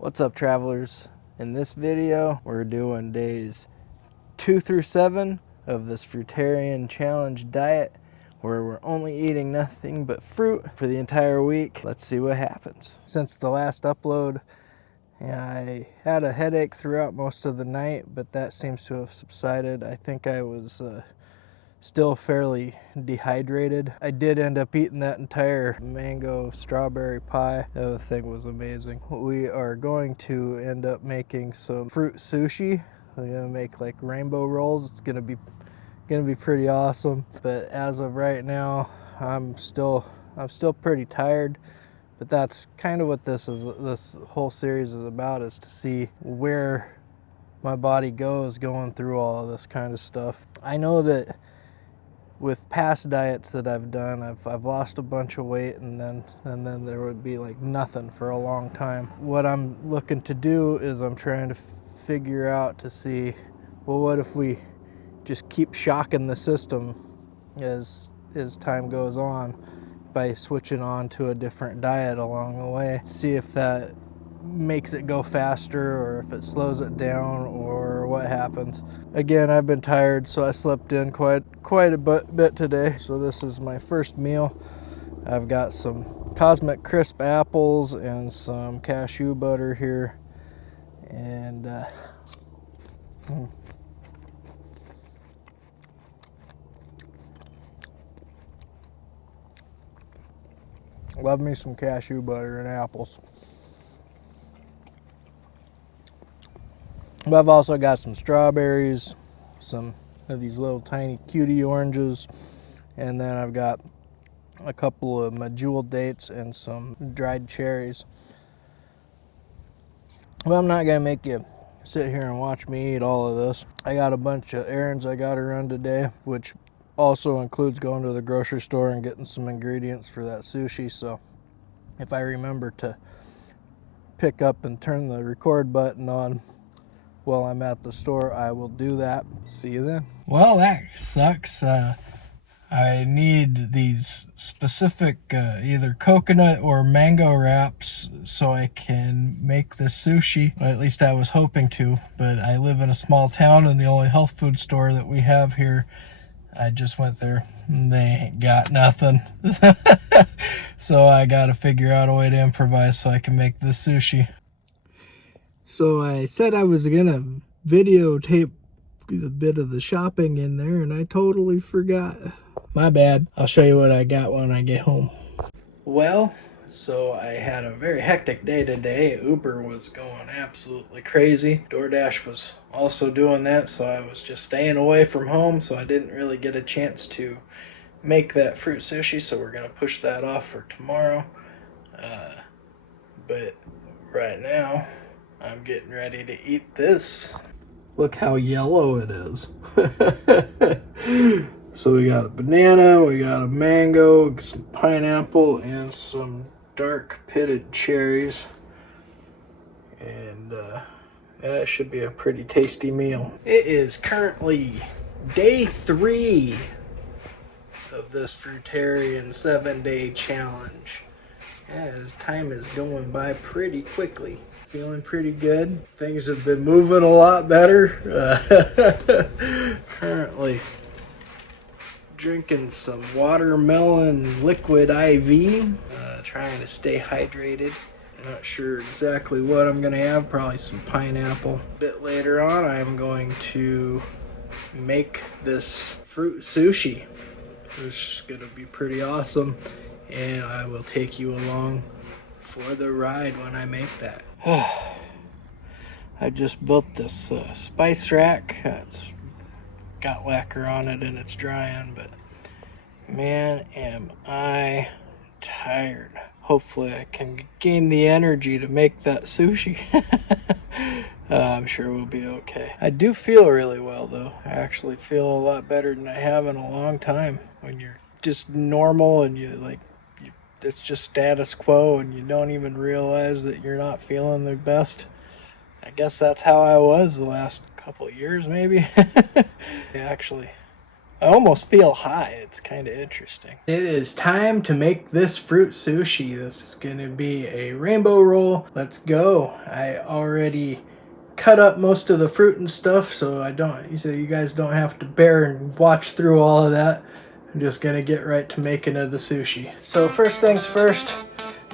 What's up, travelers? In this video, we're doing days 2 through 7 of this Fruitarian challenge diet where we're only eating nothing but fruit for the entire week. Let's see what happens. Since the last upload, I had a headache throughout most of the night, but that seems to have subsided. I think I was still fairly dehydrated. I did end up eating that entire mango strawberry pie. The other thing was amazing. We are going to end up making some fruit sushi. We're gonna make like rainbow rolls. It's gonna be pretty awesome. But as of right now, I'm still pretty tired. But that's kind of what this whole series is about, is to see where my body goes going through all of this kind of stuff. I know that with past diets that I've done, I've lost a bunch of weight and then there would be like nothing for a long time. What I'm looking to do is I'm trying to figure out to see, well, what if we just keep shocking the system as time goes on by switching on to a different diet along the way. See if that makes it go faster or if it slows it down or what happens. Again, I've been tired, so I slept in quite a bit today. So this is my first meal. I've got some Cosmic Crisp apples and some cashew butter here, and love me some cashew butter and apples. But I've also got some strawberries, some of these little tiny cutie oranges, and then I've got a couple of medjool dates and some dried cherries. But I'm not gonna make you sit here and watch me eat all of this. I got a bunch of errands I gotta run today, which also includes going to the grocery store and getting some ingredients for that sushi. So if I remember to pick up and turn the record button on while I'm at the store, I will do that. See you then. Well, that sucks. I need these specific either coconut or mango wraps so I can make this sushi. Or at least I was hoping to, but I live in a small town and the only health food store that we have here, I just went there and they ain't got nothing. So I gotta figure out a way to improvise so I can make this sushi. So I said I was gonna videotape a bit of the shopping in there and I totally forgot. My bad. I'll show you what I got when I get home. Well, so I had a very hectic day today. Uber was going absolutely crazy. DoorDash was also doing that, so I was just staying away from home, so I didn't really get a chance to make that fruit sushi, so we're gonna push that off for tomorrow. But right now, I'm getting ready to eat this. Look how yellow it is. So we got a banana, we got a mango, some pineapple, and some dark pitted cherries. And that should be a pretty tasty meal. It is currently day 3 of this Fruitarian 7-day challenge. As time is going by pretty quickly. Feeling pretty good. Things have been moving a lot better. Currently drinking some watermelon liquid IV. Trying to stay hydrated. Not sure exactly what I'm going to have. Probably some pineapple. A bit later on, I'm going to make this fruit sushi, which is going to be pretty awesome. And I will take you along for the ride when I make that. I just built this spice rack. It's got lacquer on it and it's drying, but man, am I tired. Hopefully I can gain the energy to make that sushi. I'm sure we'll be okay. I do feel really well though. I actually feel a lot better than I have in a long time. When you're just normal and it's just status quo and you don't even realize that you're not feeling the best. I guess that's how I was the last couple of years maybe. I actually I almost feel high. It's kind of interesting. It is time to make this fruit sushi. This is going to be a rainbow roll. Let's go. I already cut up most of the fruit and stuff, so you guys don't have to bear and watch through all of that. I'm just going to get right to making of the sushi. So first things first,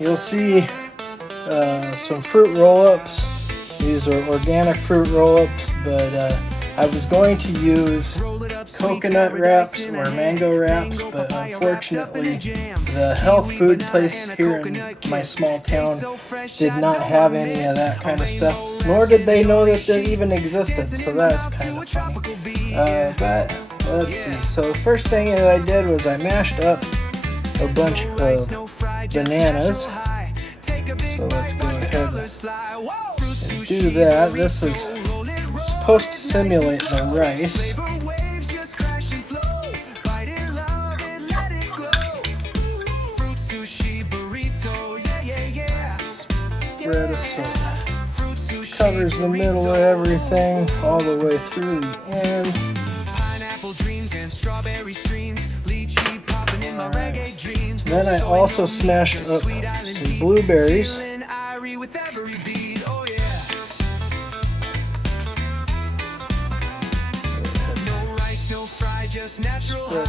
you'll see some fruit roll-ups. These are organic fruit roll-ups, but I was going to use coconut wraps or mango wraps, but unfortunately the health food place here in my small town did not have any of that kind of stuff, nor did they know that they even existed, so that's kind of funny. But let's see. So the first thing that I did was I mashed up a bunch of bananas. So let's go ahead and do that. This is supposed to simulate the rice. Spread it so it covers the middle of everything all the way through the end. Then I also smashed up some blueberries. Spread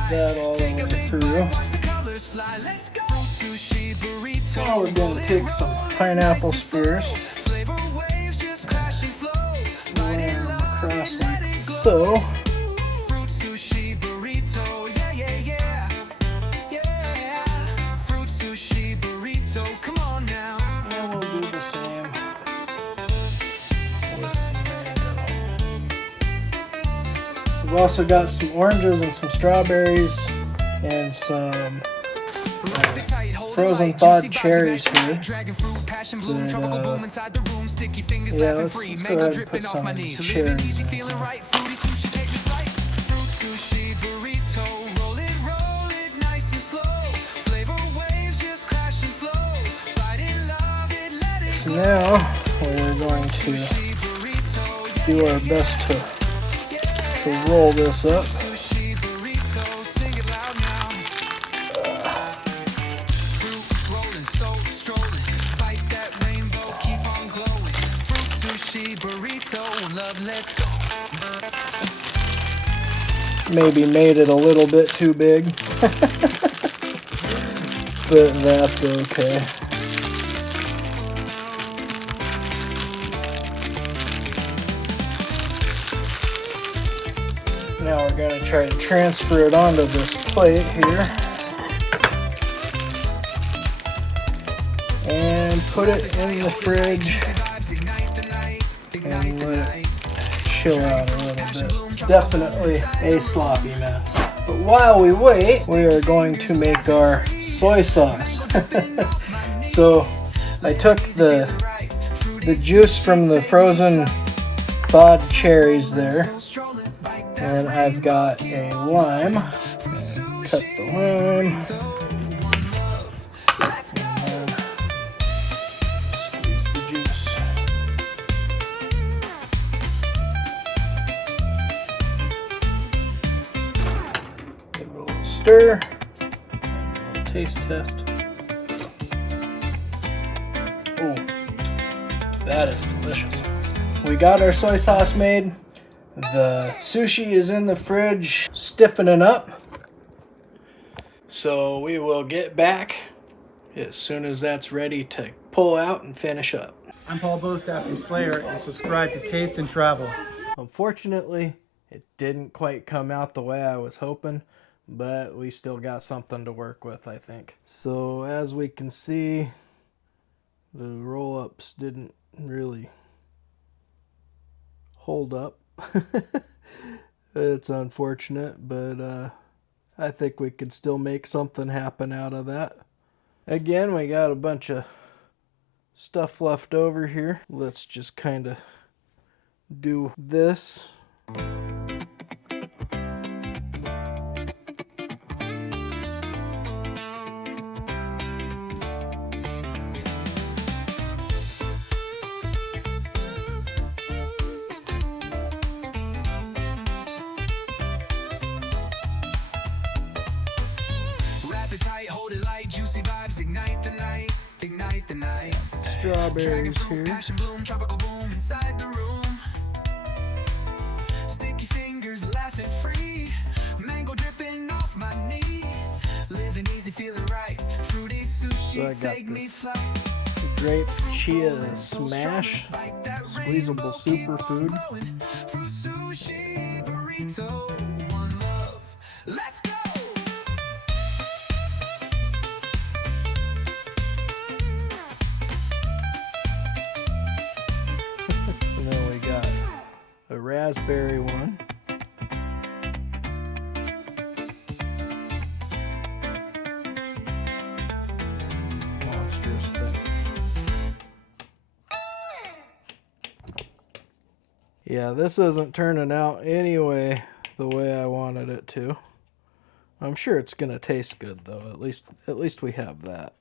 that all the way through. Now we're going to take some pineapple spears, lay them across like so. Fruit Sushi Burrito, yeah. Fruit Sushi Burrito, come on now. And we'll do the same with some mango. We've also got some oranges and some strawberries and some frozen thawed cherries here. But, yeah, let's go ahead and put some of these cherries in. So now we're going to do our best to roll this up. Maybe made it a little bit too big, but that's okay. Now we're going to try to transfer it onto this plate here and put it in the fridge and let it chill out a little bit. It's definitely a sloppy mess. But while we wait, we are going to make our soy sauce. So I took the juice from the frozen thawed cherries there, and I've got a lime. Cut the lime. Stir, taste test. Oh, that is delicious. We got our soy sauce made. The sushi is in the fridge, stiffening up. So we will get back as soon as that's ready to pull out and finish up. I'm Paul Bostaff from Slayer, and subscribe to Taste and Travel. Unfortunately, it didn't quite come out the way I was hoping, but we still got something to work with, I think. So as we can see, the roll-ups didn't really hold up. It's unfortunate, but I think we could still make something happen out of that. Again, we got a bunch of stuff left over here. Let's just kind of do this. strawberries here. Passion bloom, tropical boom inside the room. Sticky fingers laughing free. Mango dripping off my knee. Living easy, feeling right. Fruity sushi, So I got take me this flight. grape chia smash, squeezable superfood. Fruit Sushi Burrito, one love. Let's go! And then we got a raspberry one. Monstrous thing. Yeah, this isn't turning out anyway the way I wanted it to. I'm sure it's gonna taste good though. At least we have that.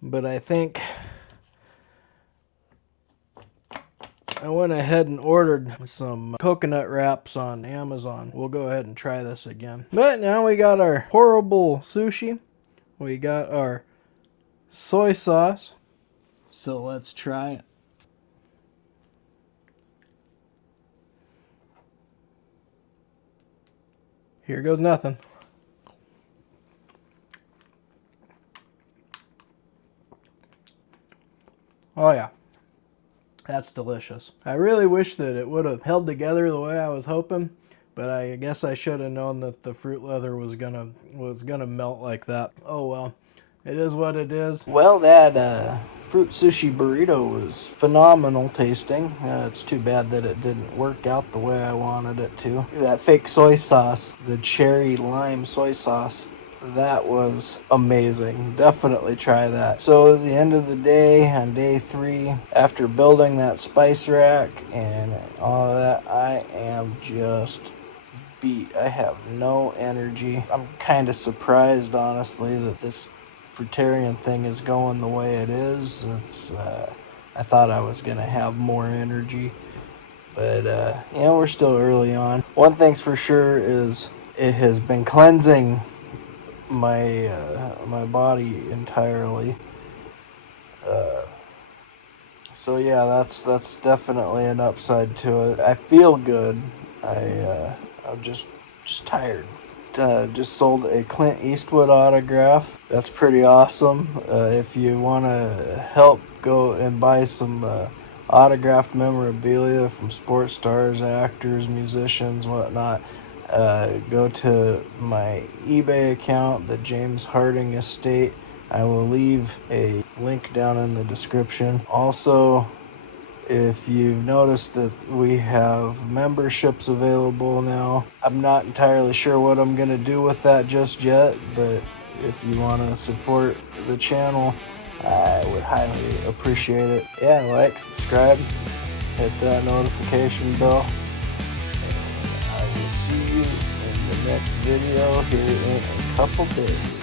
But I think I went ahead and ordered some coconut wraps on Amazon. We'll go ahead and try this again. But now we got our horrible sushi. We got our soy sauce. So let's try it. Here goes nothing. Oh yeah. That's delicious. I really wish that it would have held together the way I was hoping, but I guess I should have known that the fruit leather was gonna melt like that. Oh well. It is what it is. Well, that fruit sushi burrito was phenomenal tasting. It's too bad that it didn't work out the way I wanted it to. That fake soy sauce, the cherry lime soy sauce, that was amazing. Definitely try that. So at the end of the day, on day 3, after building that spice rack and all of that, I am just beat. I have no energy. I'm kind of surprised, honestly, that this Fruitarian thing is going the way it is. I thought I was gonna have more energy, but we're still early on. One thing's for sure is it has been cleansing my my body entirely. So yeah, that's definitely an upside to it. I feel good. I'm just tired. Just sold a Clint Eastwood autograph. That's pretty awesome. If you want to help, go and buy some autographed memorabilia from sports stars, actors, musicians, whatnot. Go to my eBay account, the James Harding Estate. I will leave a link down in the description. Also, if you've noticed that we have memberships available now, I'm not entirely sure what I'm going to do with that just yet, but if you want to support the channel, I would highly appreciate it. Yeah, like, subscribe, hit that notification bell, and I will see you in the next video here in a couple days.